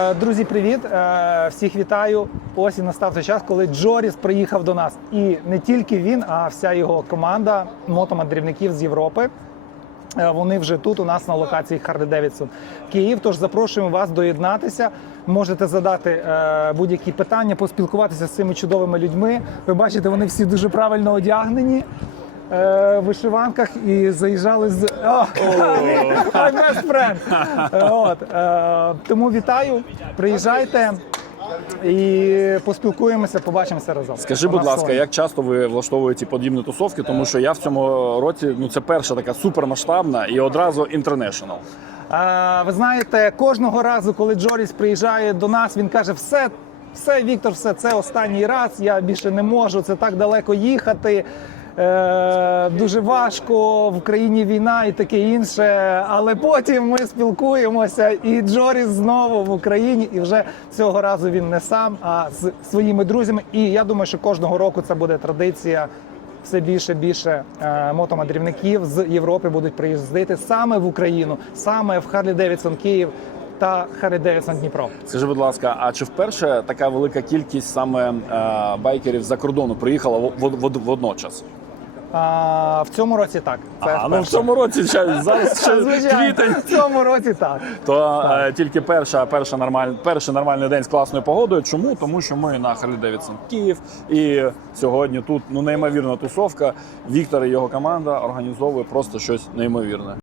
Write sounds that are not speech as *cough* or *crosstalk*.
Е, Друзі, привіт! Е, Всіх вітаю. Ось і настав той час, коли Джоріс приїхав до нас. І не тільки він, а вся його команда мотомандрівників з Європи. Е, Вони вже тут у нас на локації Харлі Девідсон Київ. Тож запрошуємо вас доєднатися. Можете задати будь-які питання, поспілкуватися з цими чудовими людьми. Ви бачите, вони всі дуже правильно одягнені. Е, вишиванках і заїжджали з О, my best friend. От, е, тому вітаю, приїжджайте і поспілкуємося, побачимося разом. Скажи, будь ласка, як часто ви влаштовуєте подібні тусовки? Тому що я в цьому році ну це перша така супермасштабна і одразу інтернешнл. Е, ви знаєте, кожного разу, коли Джоріс приїжджає до нас, він каже: все, все, Віктор, все, це останній раз. Я більше не можу. Це так далеко їхати. Е, дуже важко в Україні війна і таке інше. Але потім ми спілкуємося, і Джоріс знову в Україні. І вже цього разу він не сам, а з своїми друзями. І я думаю, що кожного року це буде традиція все більше більше е, мотомандрівників з Європи будуть приїздити саме в Україну, саме в Харлі Девідсон Київ та Харлі Девідсон Дніпро. Скажи, будь ласка, а чи вперше така велика кількість саме е, байкерів за кордону приїхала в- в- в- водночас? А, в цьому році так. Це а ну в цьому році ще- зараз ще *laughs* Звичайно, квітень. в цьому році так. То е, тільки перша, перша нормаль, перший нормальний день з класною погодою. Чому? Тому що ми на Харлі Девідсон Київ, і сьогодні тут ну неймовірна тусовка. Віктор і його команда організовує просто щось неймовірне.